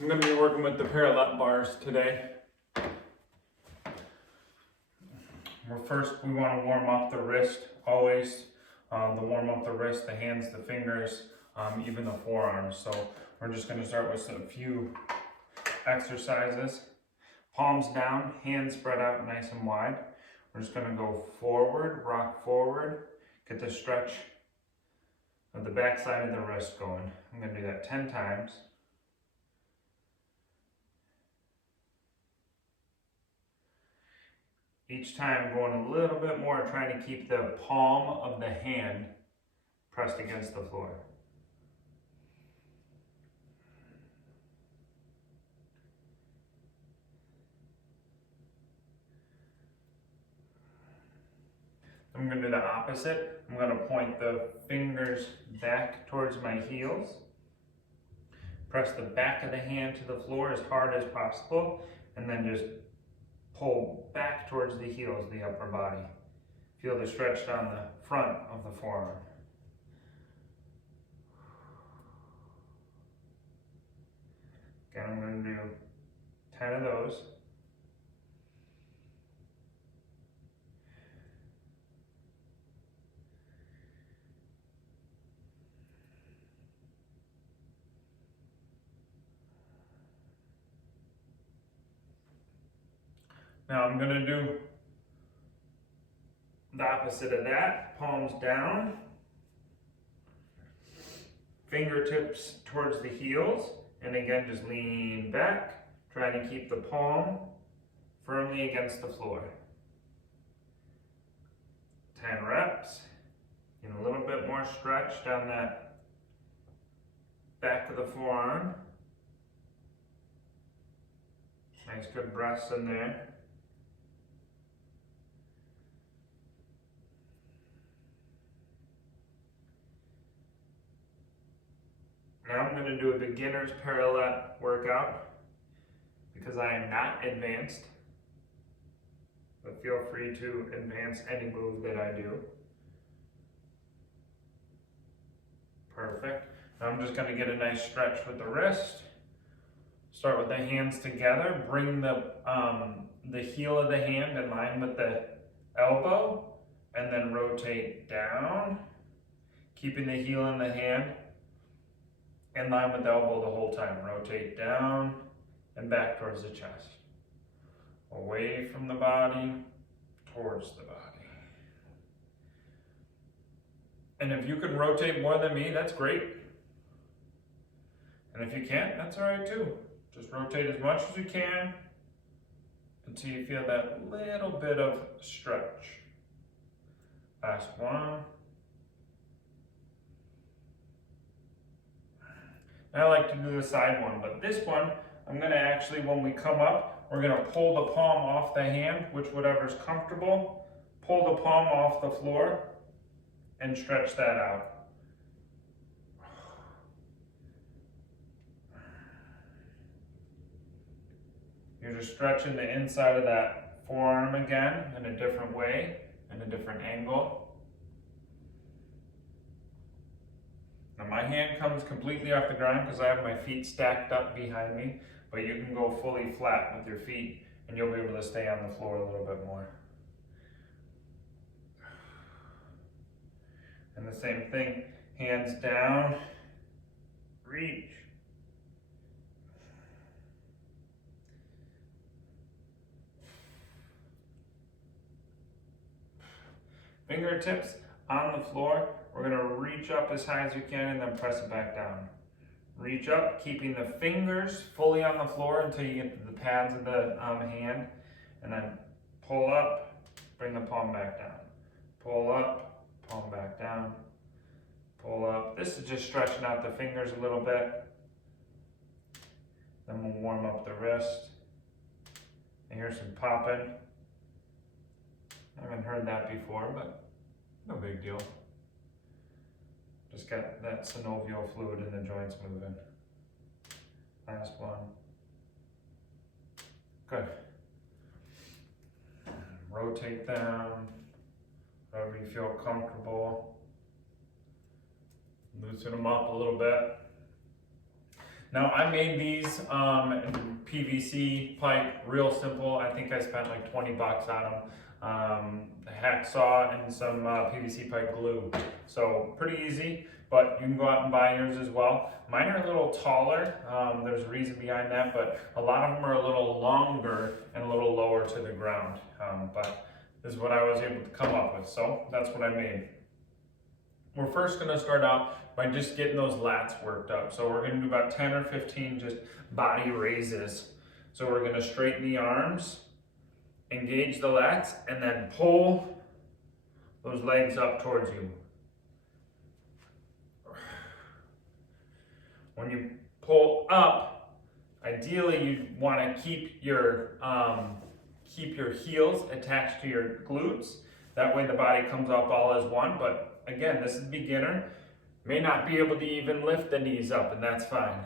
I'm going to be working with the parallette bars today. First, we want to warm up the wrist, always. The warm up the wrist, the hands, the fingers, even the forearms. So we're just going to start with a few exercises. Palms down, hands spread out nice and wide. We're just going to go forward, rock forward, get the stretch of the back side of the wrist going. I'm going to do that 10 times. Each time going a little bit more, trying to keep the palm of the hand pressed against the floor. I'm going to do the opposite. I'm going to point the fingers back towards my heels. Press the back of the hand to the floor as hard as possible, and then just pull back towards the heels, the upper body. Feel the stretch down the front of the forearm. Again, I'm going to do 10 of those. Now I'm going to do the opposite of that. Palms down, fingertips towards the heels, and again just lean back, trying to keep the palm firmly against the floor. 10 reps. Get a little bit more stretch down that back of the forearm. Nice good breaths in there. Now I'm going to do a beginner's parallette workout because I am not advanced, but feel free to advance any move that I do. Perfect. Now I'm just going to get a nice stretch with the wrist. Start with the hands together. Bring the heel of the hand in line with the elbow, and then rotate down, keeping the heel in the hand in line with the elbow the whole time. Rotate down and back towards the chest. Away from the body, towards the body. And if you can rotate more than me, that's great. And if you can't, that's all right too. Just rotate as much as you can until you feel that little bit of stretch. Last one. I like to do the side one, but this one, I'm going to actually, when we come up, we're going to pull the palm off the hand, whatever's comfortable. Pull the palm off the floor and stretch that out. You're just stretching the inside of that forearm again in a different way, in a different angle. Now my hand comes completely off the ground because I have my feet stacked up behind me, but you can go fully flat with your feet and you'll be able to stay on the floor a little bit more. And the same thing, hands down, reach. Fingertips on the floor. We're going to reach up as high as you can and then press it back down. Reach up, keeping the fingers fully on the floor until you get to the pads of the hand. And then pull up, bring the palm back down. Pull up, palm back down. Pull up. This is just stretching out the fingers a little bit. Then we'll warm up the wrist. And here's some popping. I haven't heard that before, but no big deal. Just got that synovial fluid in the joints moving. Last one. Good. Rotate down, wherever you feel comfortable. Loosen them up a little bit. Now I made these in PVC pipe, real simple. I think I spent like 20 bucks on them. A hacksaw and some PVC pipe glue. So pretty easy, but you can go out and buy yours as well. Mine are a little taller. There's a reason behind that, but a lot of them are a little longer and a little lower to the ground. But this is what I was able to come up with. So that's what I made. We're first going to start out by just getting those lats worked up. So we're going to do about 10 or 15 just body raises. So we're going to straighten the arms, engage the lats, and then pull those legs up towards you. When you pull up, ideally you want to keep your heels attached to your glutes. That way the body comes up all as one, but again, this is beginner. May not be able to even lift the knees up, and that's fine.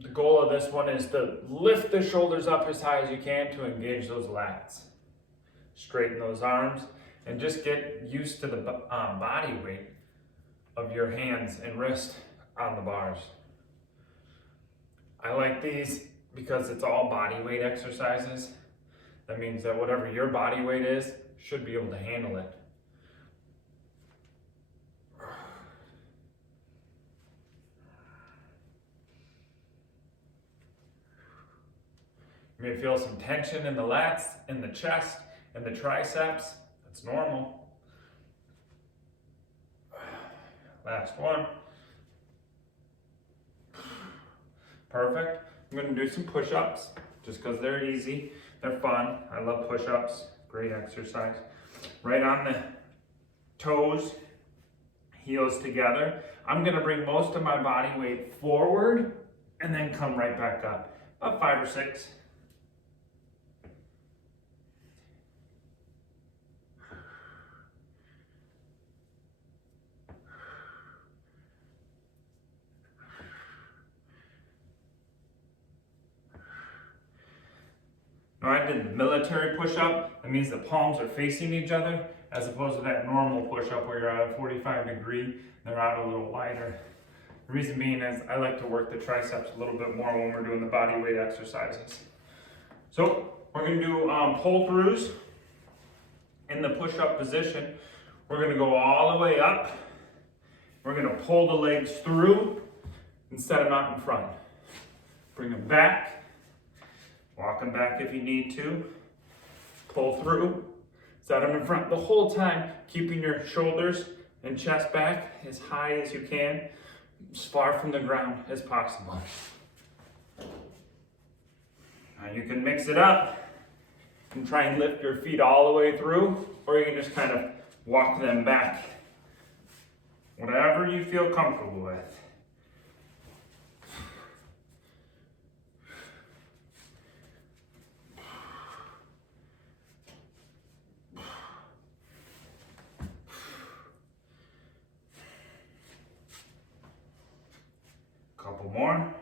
The goal of this one is to lift the shoulders up as high as you can to engage those lats. Straighten those arms, and just get used to the body weight of your hands and wrist on the bars. I like these because it's all body weight exercises. That means that whatever your body weight is, should be able to handle it. You may feel some tension in the lats, in the chest, in the triceps. That's normal. Last one. Perfect. I'm going to do some push-ups just because they're easy. They're fun. I love push-ups. Great exercise. Right on the toes, heels together. I'm going to bring most of my body weight forward and then come right back up. About 5 or 6. Now I did the military push-up. That means the palms are facing each other, as opposed to that normal push-up where you're at a 45 degree, they're out a little wider. The reason being is I like to work the triceps a little bit more when we're doing the body weight exercises. So we're going to do pull-throughs in the push-up position. We're going to go all the way up. We're going to pull the legs through and set them out in front. Bring them back. Walk them back if you need to. Pull through. Set them in front the whole time, keeping your shoulders and chest back as high as you can, as far from the ground as possible. Now you can mix it up and try and lift your feet all the way through, or you can just kind of walk them back. Whatever you feel comfortable with. Couple more.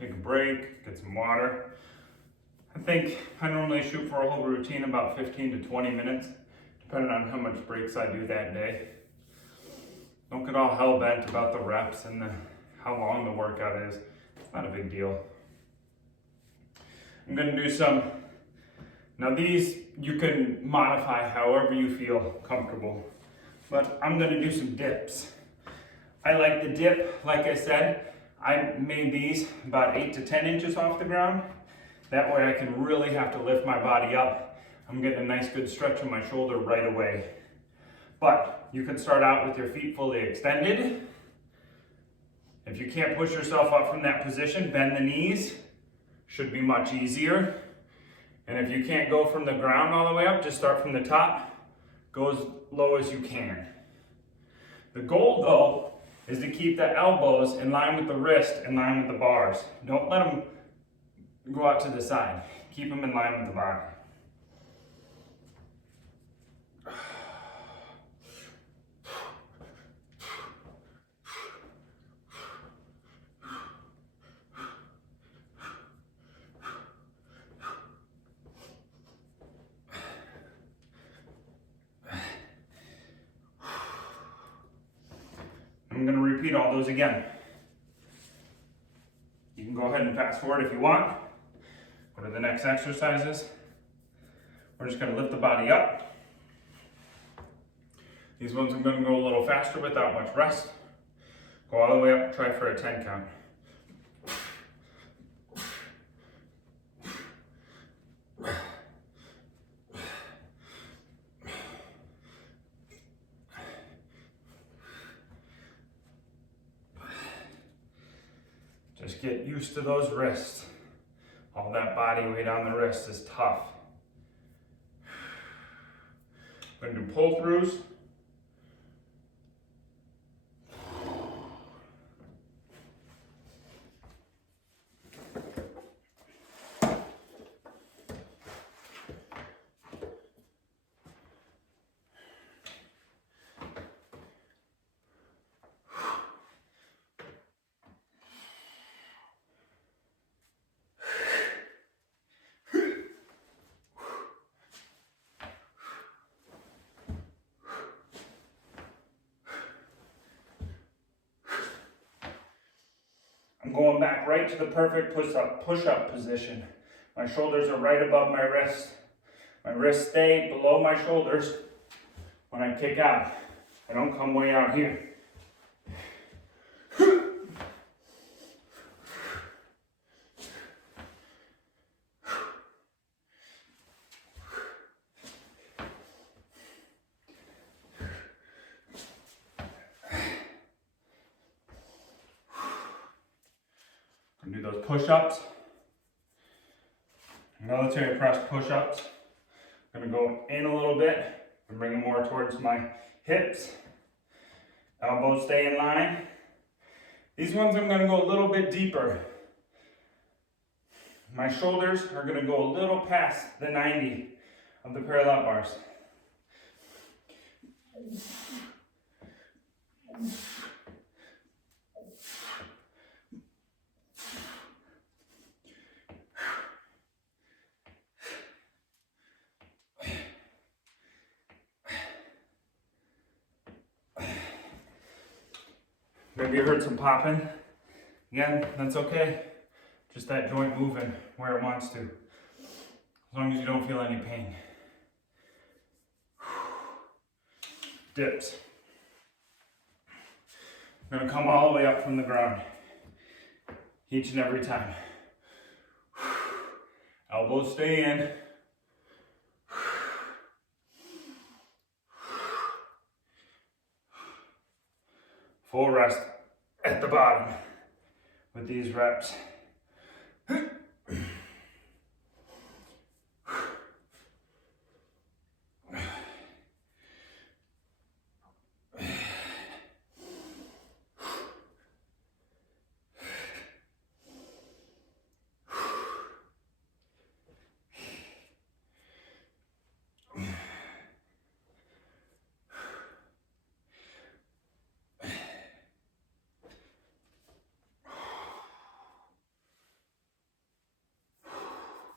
Take a break, get some water. I normally shoot for a whole routine about 15 to 20 minutes, depending on how much breaks I do that day. Don't get all hell-bent about the reps and how long the workout is. It's not a big deal. I'm going to do some, now these you can modify however you feel comfortable, but I'm going to do some dips. I like the dip, like I said, I made these about 8 to 10 inches off the ground. That way I can really have to lift my body up. I'm getting a nice good stretch in my shoulder right away. But you can start out with your feet fully extended. If you can't push yourself up from that position, bend the knees. Should be much easier. And if you can't go from the ground all the way up, just start from the top. Go as low as you can. The goal though is to keep the elbows in line with the wrist, in line with the bars. Don't let them go out to the side. Keep them in line with the body. I'm going to repeat all those again. You can go ahead and fast forward if you want. Go to the next exercises. We're just going to lift the body up. These ones I'm going to go a little faster without much rest. Go all the way up, try for a 10 count. Just get used to those wrists. All that body weight on the wrist is tough. I'm going to do pull-throughs. I'm going back right to the perfect push-up position. My shoulders are right above my wrist. My wrists stay below my shoulders when I kick out. I don't come way out here. Do those push-ups, military press push-ups. I'm gonna go in a little bit and bring them more towards my hips. Elbows stay in line. These ones I'm gonna go a little bit deeper. My shoulders are gonna go a little past the 90 of the parallette bars. Maybe you heard some popping. Again, that's okay. Just that joint moving where it wants to. As long as you don't feel any pain. Dips. I'm gonna come all the way up from the ground. Each and every time. Elbows stay in. Full rest at the bottom with these reps.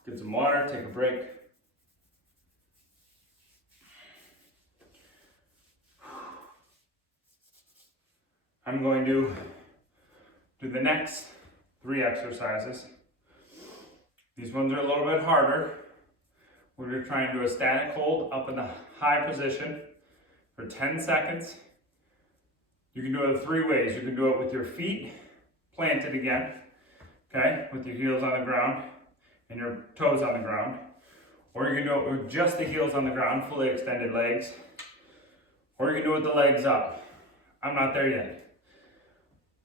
Get some water, take a break. I'm going to do the next 3 exercises. These ones are a little bit harder. We're going to try and do a static hold up in the high position for 10 seconds. You can do it 3 ways. You can do it with your feet planted again, okay, with your heels on the ground and your toes on the ground. Or you can do it with just the heels on the ground, fully extended legs. Or you can do it with the legs up. I'm not there yet.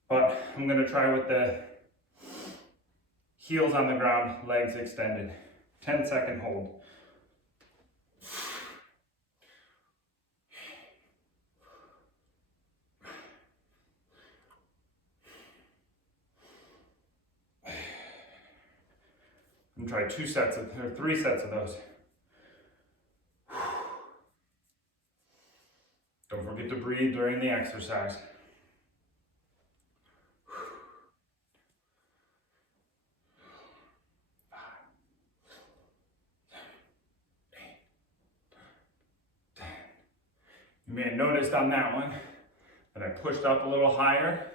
But I'm gonna try with the heels on the ground, legs extended. 10-second hold. And try 3 sets of those. Don't forget to breathe during the exercise. You may have noticed on that one that I pushed up a little higher.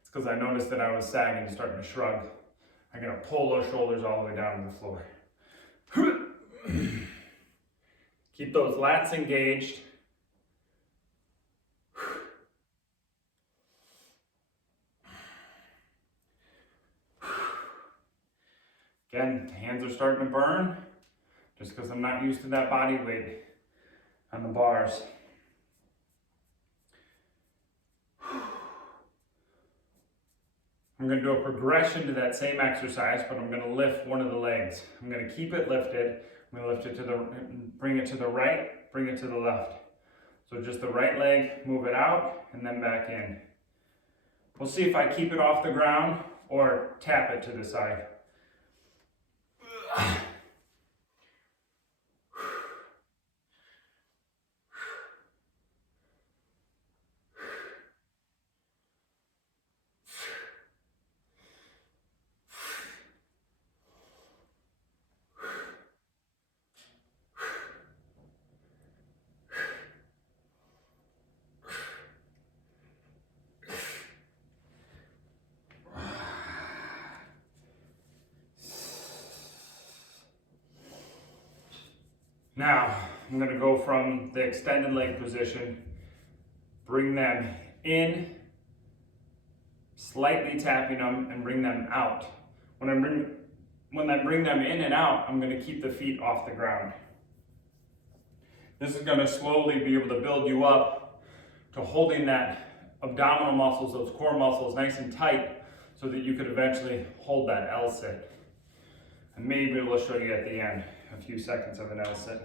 It's because I noticed that I was sagging and starting to shrug. I'm gonna pull those shoulders all the way down to the floor. Keep those lats engaged. Again, the hands are starting to burn just because I'm not used to that body weight on the bars. I'm going to do a progression to that same exercise, but I'm going to lift one of the legs. I'm going to keep it lifted. I'm going to lift it bring it to the right, bring it to the left. So just the right leg, move it out, and then back in. We'll see if I keep it off the ground or tap it to the side. Now, I'm going to go from the extended leg position, bring them in, slightly tapping them, and bring them out. When I bring them in and out, I'm going to keep the feet off the ground. This is going to slowly be able to build you up to holding that abdominal muscles, those core muscles nice and tight so that you could eventually hold that L sit. And maybe we'll show you at the end a few seconds of an L sit.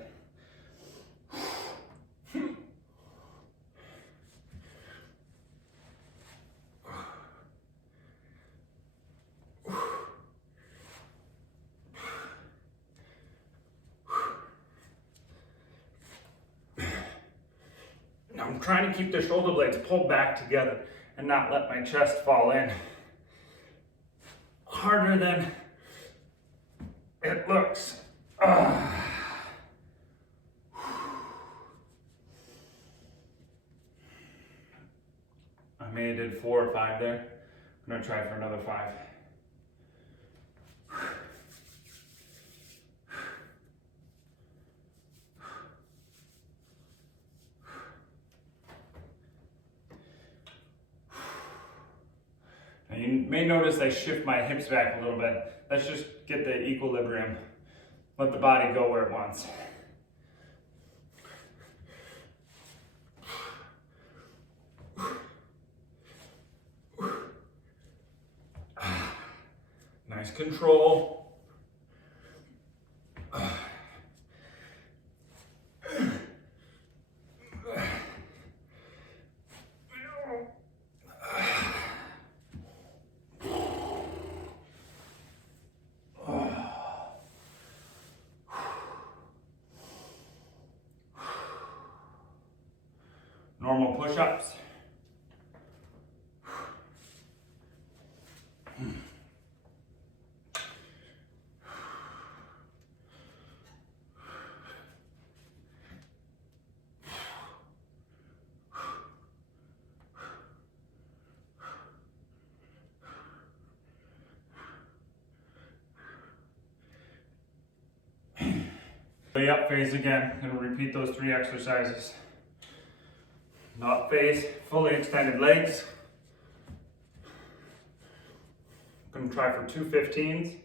Now I'm trying to keep the shoulder blades pulled back together and not let my chest fall in. Harder than it looks. I may have did 4 or 5 there. I'm gonna try for another 5. Now you may notice I shift my hips back a little bit. Let's just get the equilibrium. Let the body go where it wants. Nice control. Normal push-ups. The up phase again, and repeat those 3 exercises. Up phase, fully extended legs. I'm gonna try for 2 15s.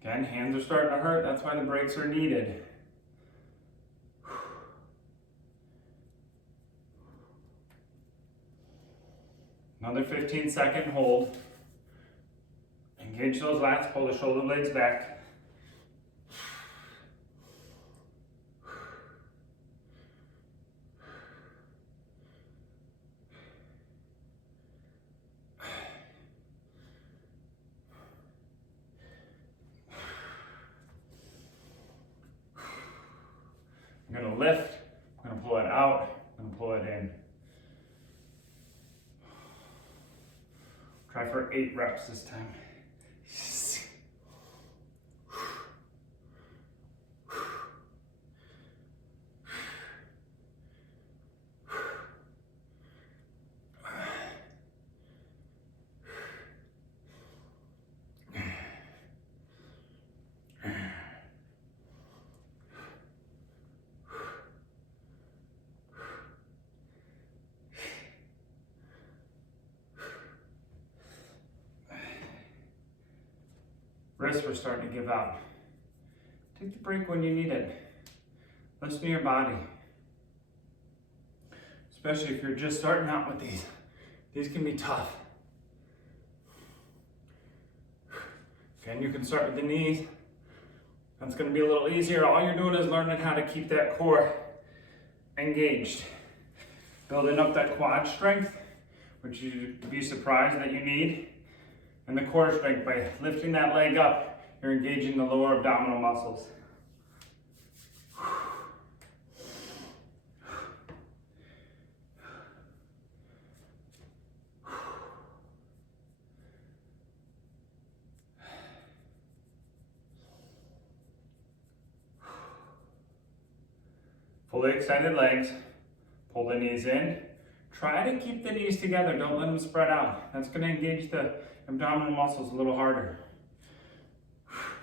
Again, hands are starting to hurt, that's why the breaks are needed. Another 15-second hold. Engage those lats, pull the shoulder blades back. gonna lift, I'm gonna pull it out, I'm gonna pull it in. Try for 8 reps this time. Wrists are starting to give out. Take the break when you need it. Listen to your body. Especially if you're just starting out with these. These can be tough. Again, you can start with the knees. That's going to be a little easier. All you're doing is learning how to keep that core engaged. Building up that quad strength, which you'd be surprised that you need. And the core strength, by lifting that leg up, you're engaging the lower abdominal muscles. Fully extended legs, pull the knees in. Try to keep the knees together, don't let them spread out. That's going to engage the abdominal muscles a little harder.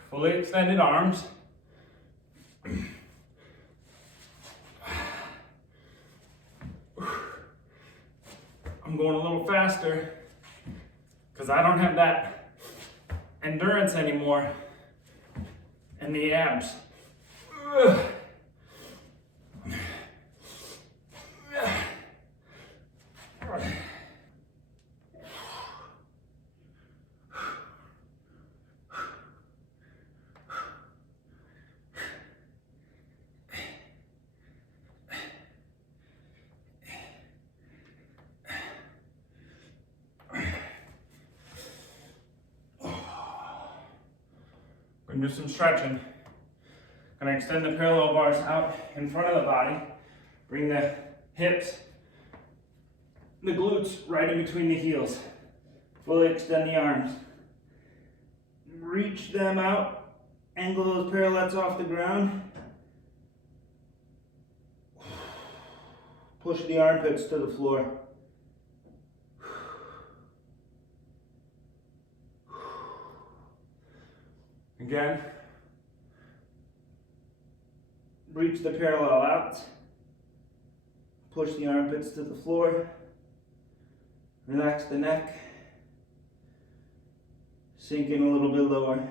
Fully extended arms. I'm going a little faster because I don't have that endurance anymore in the abs. We're gonna do some stretching. Gonna extend the parallel bars out in front of the body. Bring the hips, the glutes right in between the heels. Fully extend the arms. Reach them out. Angle those parallettes off the ground. Push the armpits to the floor. Again, reach the parallel out, push the armpits to the floor, relax the neck, sink in a little bit lower.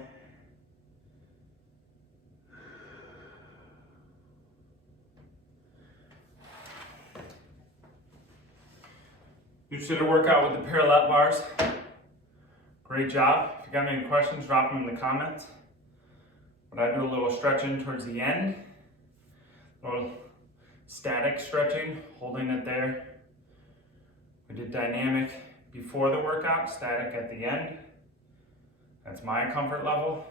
You did a workout with the parallel bars. Great job. If you got any questions, drop them in the comments. But I do a little stretching towards the end. A little static stretching, holding it there. We did dynamic before the workout, static at the end. That's my comfort level.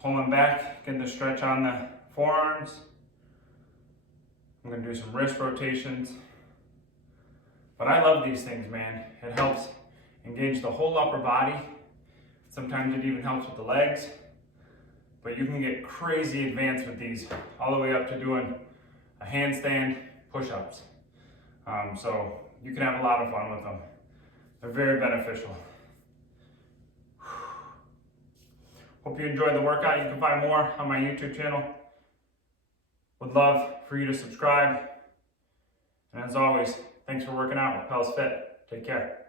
Pulling back, getting the stretch on the forearms. I'm gonna do some wrist rotations. But I love these things, man. It helps engage the whole upper body. Sometimes it even helps with the legs. But you can get crazy advanced with these, all the way up to doing a handstand, push-ups. So you can have a lot of fun with them. They're very beneficial. Hope you enjoyed the workout. You can find more on my YouTube channel. Would love for you to subscribe. And as always, thanks for working out with Pels Fit. Take care.